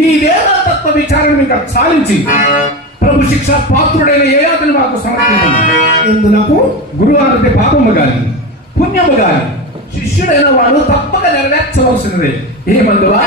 ఈ వేదాంతత్వ విచారణ ఇంకా సాధించి ప్రభు శిక్ష పాత్రుడైన ఏయాదిని మాకు సమర్పించండి. ఎందుకు గురువు అంటే పాపము గాని పుణ్యము గాని శిష్యుడైన వాడు తప్పక నెరవేర్చవలసినదే. ఏమందువా